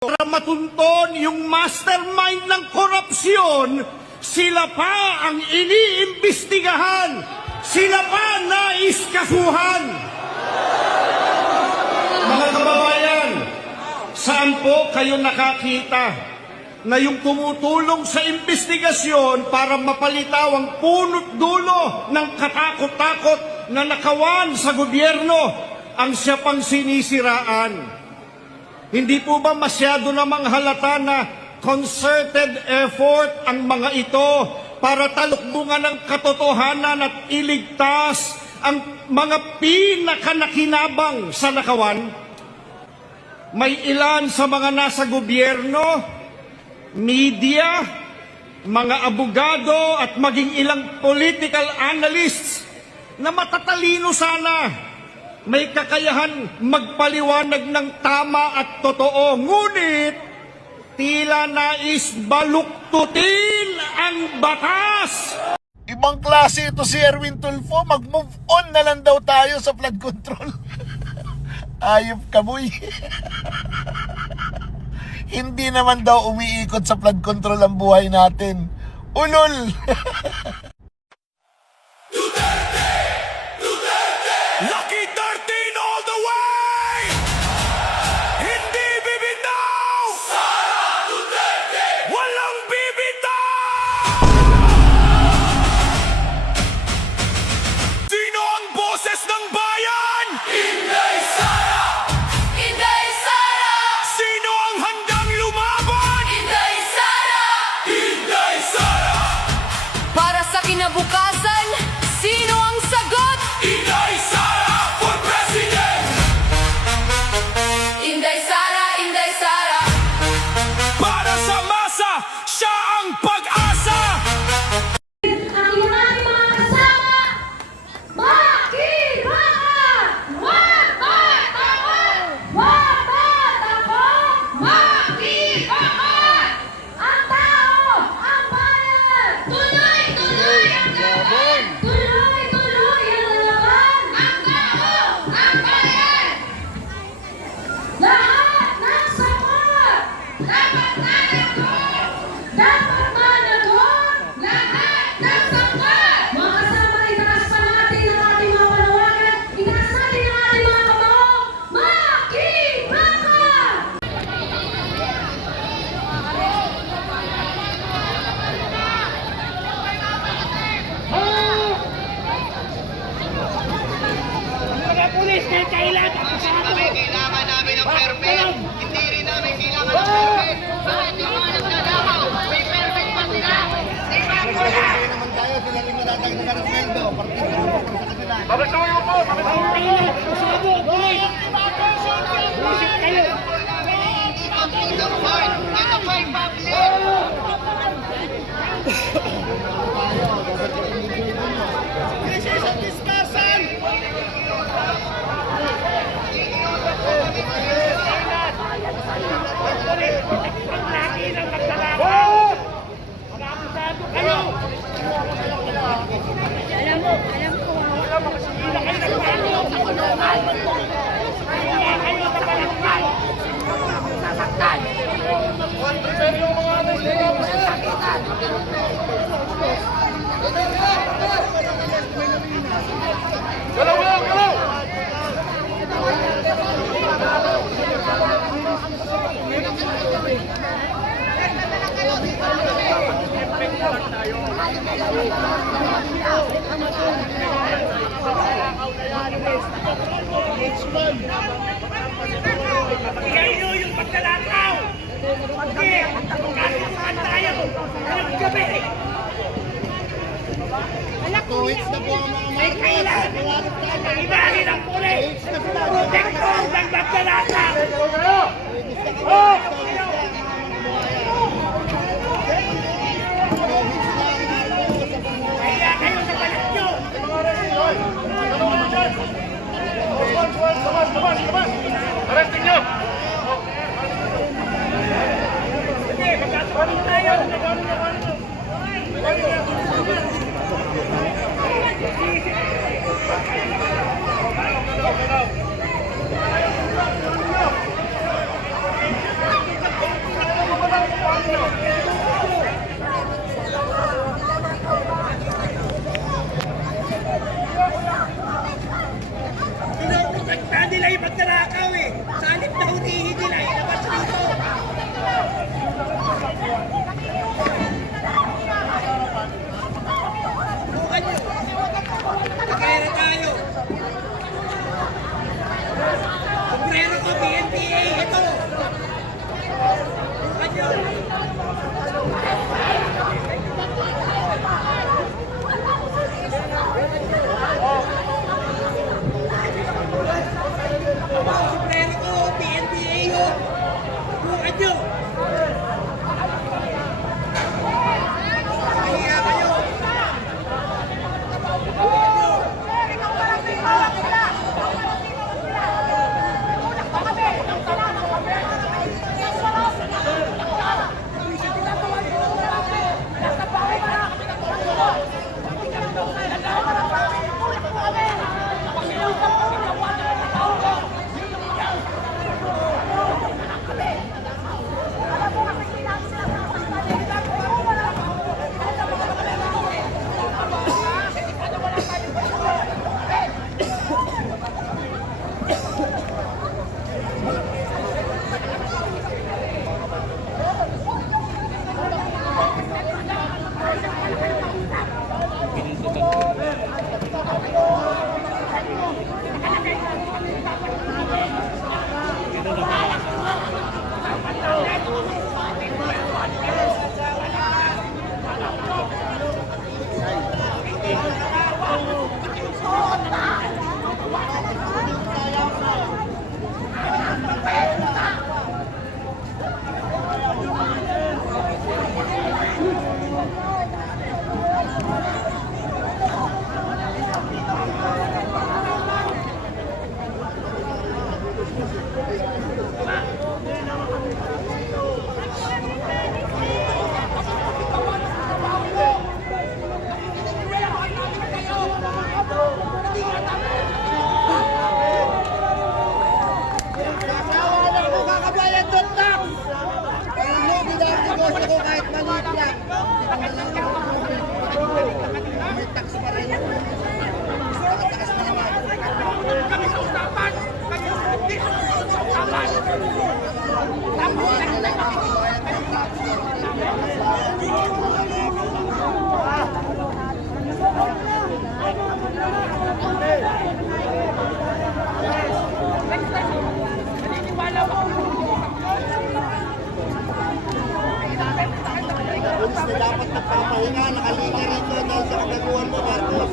Para matunton yung mastermind ng korupsyon, sila pa ang iniimbestigahan. Sila pa nais kasuhan. Mga kababayan, saan po kayo nakakita na yung tumutulong sa investigasyon para mapalitaw ang punot dulo ng katakot-takot na nakawan sa gobyerno ang siya pang sinisiraan? Hindi po ba masyado namang halata na concerted effort ang mga ito para talukbungan ng katotohanan at iligtas ang mga pinakanakinabang sa nakawan? May ilan sa mga nasa gobyerno, media, mga abogado at maging ilang political analysts na matatalino sana, may kakayahan magpaliwanag ng tama at totoo, ngunit tila nais baluktutin ang batas. Ibang klase ito si Erwin Tulfo. Mag-move on na lang daw tayo sa flood control. Ayop ka, boy. Hindi naman daw umiikot sa flood control ang buhay natin. Ulol! Lucky 13 all the way! Hindi bibitaw! Sara Duterte! Walang bibitaw! Sino ang boses ng bayan? Inday Sara! Inday Sara! Sino ang handang lumaban? Inday Sara! Inday Sara! Para sa kinabukasan, sino ang sagot? Inday Sara for President! Inday Sara, Inday Sara! Para sa masa, siya ang pag-asa! Ang iyong ating mga kasama, makibaka! Huwag matakot! Huwag matakot! Makibaka! Ang tao, ang bayan! Tuloy-tuloy ang laban! Tuloy-tuloy ang laban! Ang tao, ang bayan! Lahat ng sapat! Dapat managot! Dapat managot! Lahat ng sapat! Mga kasama, itaas pa natin ang ating mga panawagan. Itaas natin ang ating mga kabaong. Makibaka! Kailangan namin ng permit. Hindi rin namin kailangan ng permit. Bakit yung mga nagdadamaw? May permit pa sila. Di ba po yan? Ito po yung public. Kayo yung paglalakaw! Hindi! Kakasahan tayo! Anong gabi? May kailangan na ibahin ang pulis! Protektor ng paglalakaw! Oh! Kaya kayo sa balat nyo! Arrestin nyo! Sige, magkakaroon tayo! magnanakaw eh. Sa halip na hunihin nila, ilabas rito. Bukan nyo. Magkaya tayo. Sombrero ko, PNPA, ito. Bukan nyo. Sombrero ko, PNPA yun. Bukan nyo. Mahiya kayo. Pulis na dapat nagpapahinga, nakalinya rito dahil sa kagaguhan mo, Marcos.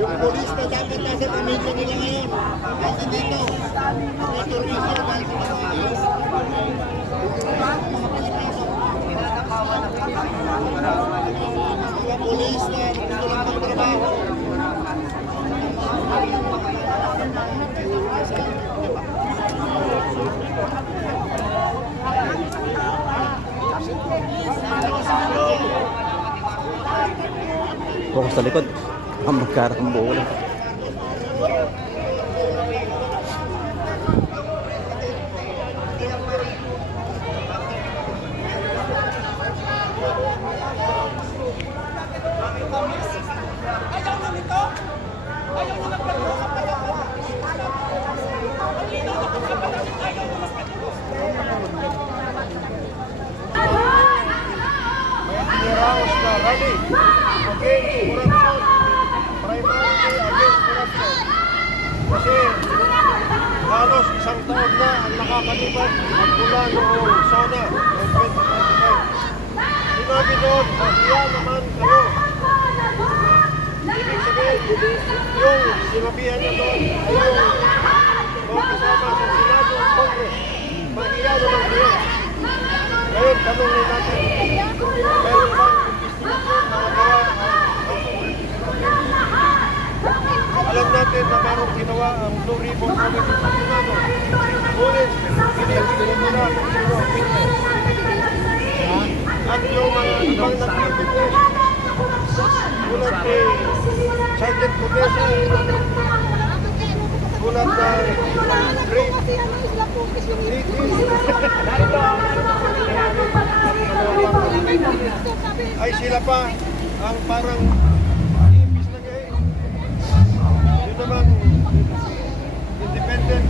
Yung pulis na dapat nasa pamilya nila ngayon. Kasi dito, may turismo dahil sa kagaguhan. Mga pulis na dito lang magtrabaho. Fokus sa likod. Ang magkarat ng buo lang. Niraos na rally against corruption, primarily against corruption. Kasi halos isang taon na ang nakakalipat at mula noong SONA noong 2025. Sinabi doon, mahiya naman kayo. Ibig sabihin, yung sinabihan niya doon ay yung mga kasama sa Senado at Congress. Mahiya naman kayo. Ngayon, tanongin natin, meron bang investigasyon na nagawa alam natin na merong ginawa ang Blue Ribbon Committee sa Senado. Ngunit, pinag-ilan nila kung sino ang witness. At yung mga ibang nag-witness, tulad kay Sergeant Codesa, tulad kay Brave ay sila pa ang parang iipis na ngayon. Yun naman, independent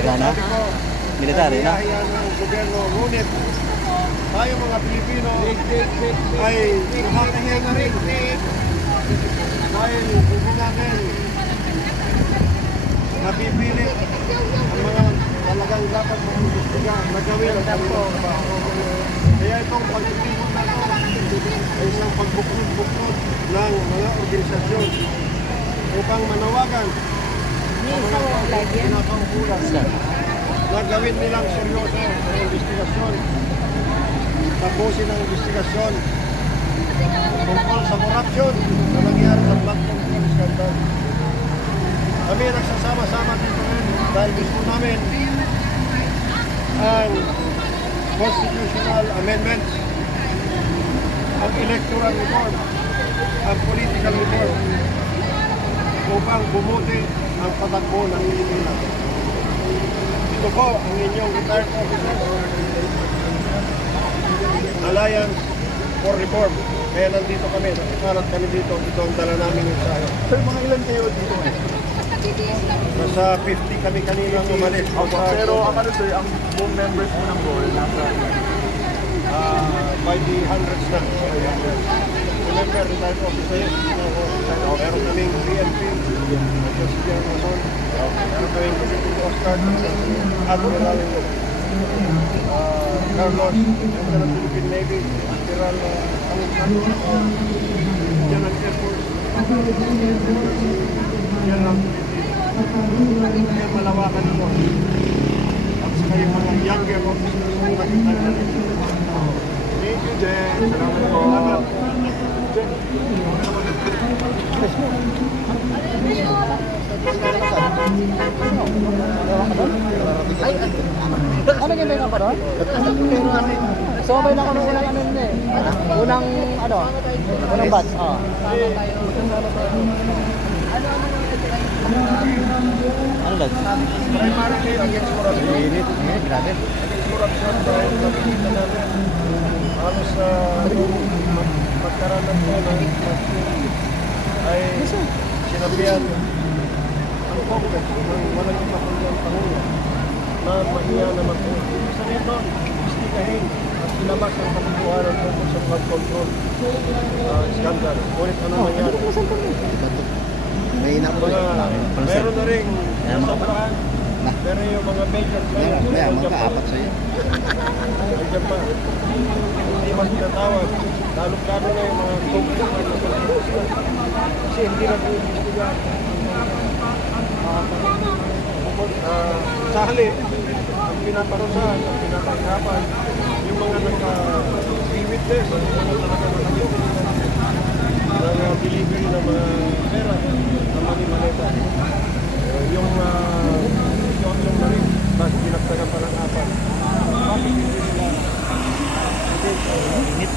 Sagana? Military na? Kaya ng gobyerno, ngunit tayo mga Pilipino ay nakakahiya na rin dahil hindi natin napipilit ang mga talagang dapat mag-imbestiga na gawin ang kanilang trabaho. Kaya itong pagtitipon na ito ay isang pagbuklod-buklod ng mga organisasyon upang manawagan sa mga pinakaukulan na gawin nilang seryoso ang investigasyon, tapusin ang investigasyon tungkol sa korupsyon na nangyari sa Black Control Scandal. Kami nagsasama-sama dito rin dahil gusto namin ang constitutional amendments, ang electoral reform, ang political reform upang bumuti ang patakbo ng Pilipinas. Ito po ang inyong retired officers, Alliance for Reform. Kaya nandito kami, nakakalat kami dito. Ito ang dala namin yung sayo. Sir, mga ilan kayo dito? Nasa 50 kami kanina umalis. Pero ang ano sir, ang buong members mo ng goal nasa By the hundreds na. Remember, retired officers. Meron kaming PNP, President Mason. Meron kaming President Oscar, Admiral Carlos, General ng Philippine Navy, Admiral General Air Force, General Philippines. Kaya malawakan ito. At saka yung mga younger officers na nakita na rin. Thank you, Jen. Salamat po. Ano yung may ka pa doon? Sumabay na ako nung unang ano yun eh. Unang ano? Unang batch. Oo. Ano lang? Primarily against corruption. Init. Grabe. Against corruption dahil nakikita natin halos magkaroon ng ay sinabihan ang Congress ng walang ipakulang Pangulo na mahiya naman po. Sa nito, istigahin at ilabas ang katotohanan tungkol sa flood control scandal. Ngunit ano nangyari? May Meron na rin nasobrahan. Pero yung mga major players, magkaapat sa'yo. nandiyan pa. Hindi mas tinatawag. Lalo-lalo na yung mga congressman na politician. Kasi hindi na po-imbestiga. Sa hali, ang pinaparusahan, ang pinapahirapan, yung mga nagka-witness, yung mga talaga nakagawin ng delivery ng mga pera, ng mani-maleta. Yung na rin, mas pinagtagan pa ng apat. Bakit hindi nila? Init.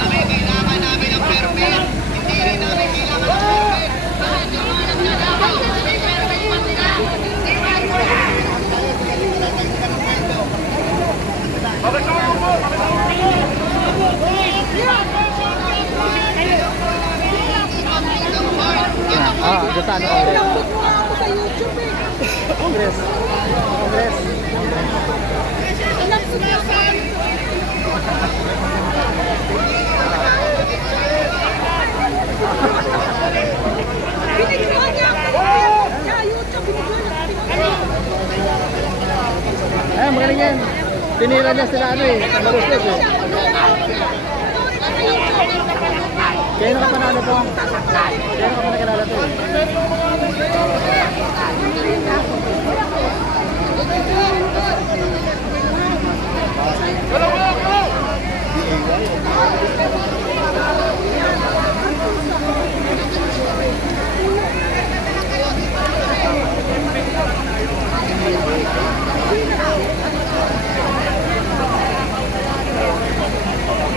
Kami kailangan namin ng permit. Hindi rin namin kailangan ng permit. Dahil yung mga nagnanakaw, may permit pa sila. Di ba ito yan? Doon sa ano? Nabot mo nga ako sa YouTube eh. Congress. Congress. Eh, magaling yan. Tinira niya sila ano eh. Maruslos eh. Kaya nakapanalo po. Kaya nakapanalo po.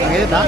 Ang init ha?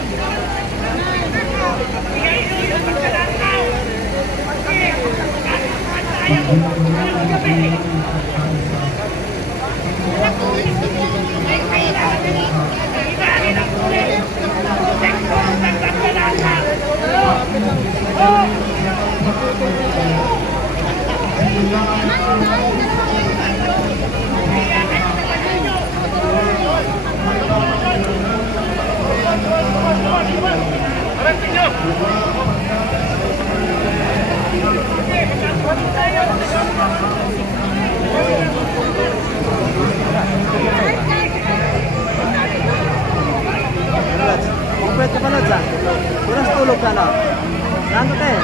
Komplet ka pa nun sa? Kurang tulog ka na. Nando ka eh.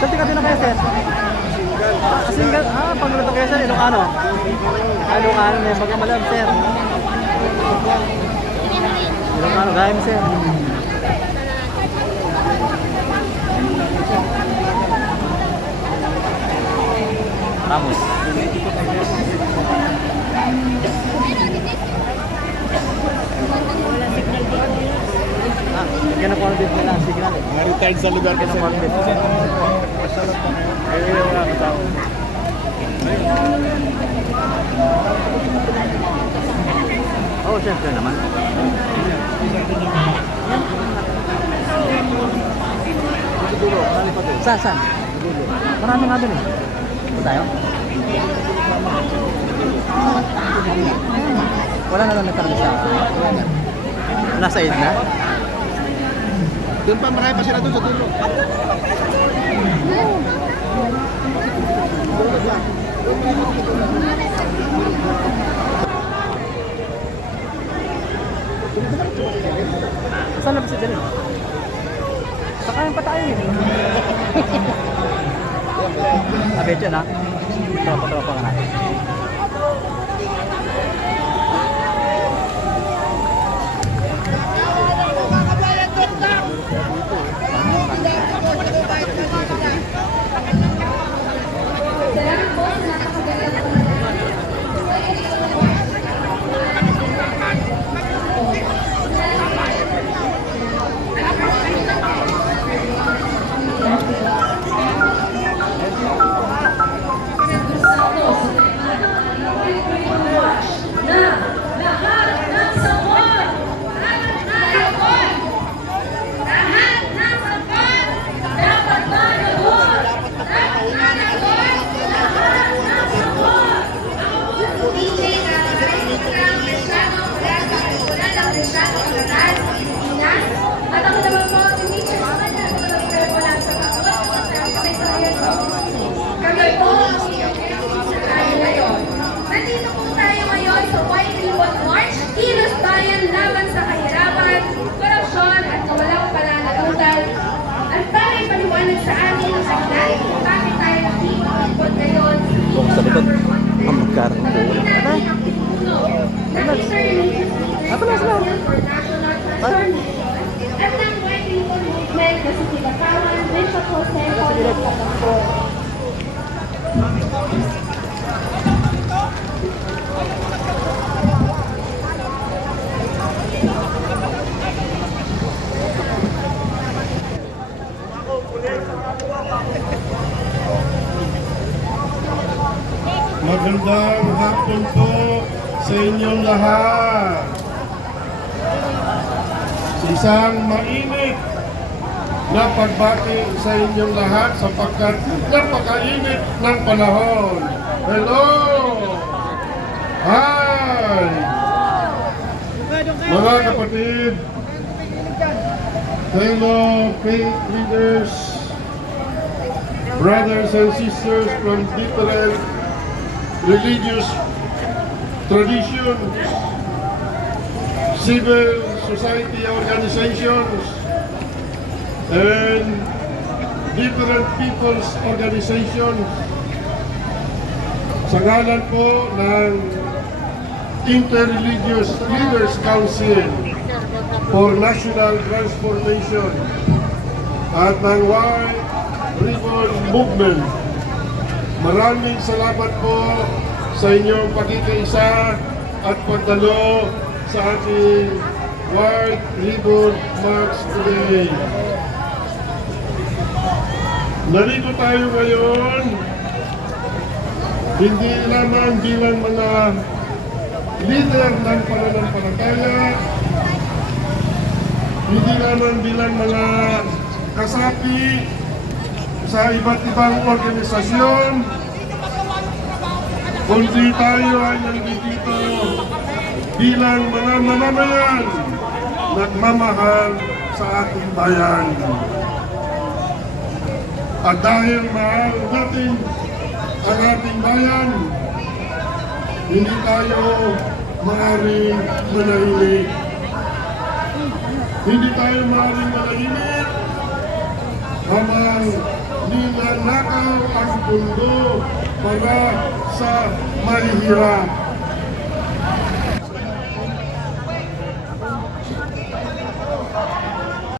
Saan tingkat na kayo, sir? Single? Ah, pagluto kayo, sir. Ilocano? Ilocano na yung magamalam, sir. Ilocano, gaya mo, sir. Ramos. Ah, yan ang quality nila, signal eh. Na-retired sa lugar kasi. Ayun yung mga tao. Oo, syempre naman. Saan? Marami nga dun eh. Ito tayo? Wala na lang natarali sa... Nasa id na? Doon pa, marami pa sila doon sa dulo. Saan na ba si Dali? Sakayan pa tayo eh. Abet yan ha? Tropa ka natin. gilid. Magandang hapon po sa inyong lahat. Isang mainit na pagbati sa inyong lahat sapagkat napakainit ng panahon. Hello! Hi! Mga kapatid, fellow faith leaders, brothers and sisters from different religious traditions, civil society organizations, and different people's organizations. Sa ngalan po ng Interreligious Leaders Council for National Transformation at ng White Ribbon Movement, maraming salamat po sa inyong pagkikaisa at pagdalo sa ating White Ribbon March today. Narito tayo ngayon hindi lamang bilang mga leader ng pananampalataya, hindi lamang bilang mga kasapi sa iba't ibang organisasyon, kundi tayo ay nandito bilang mga mamamayan nagmamahal sa ating bayan. At dahil mahal natin ang ating bayan, hindi tayo maaaring manahimik. Hindi tayo maaaring manahimik habang ninanakaw ang mundo para sa mahihirap.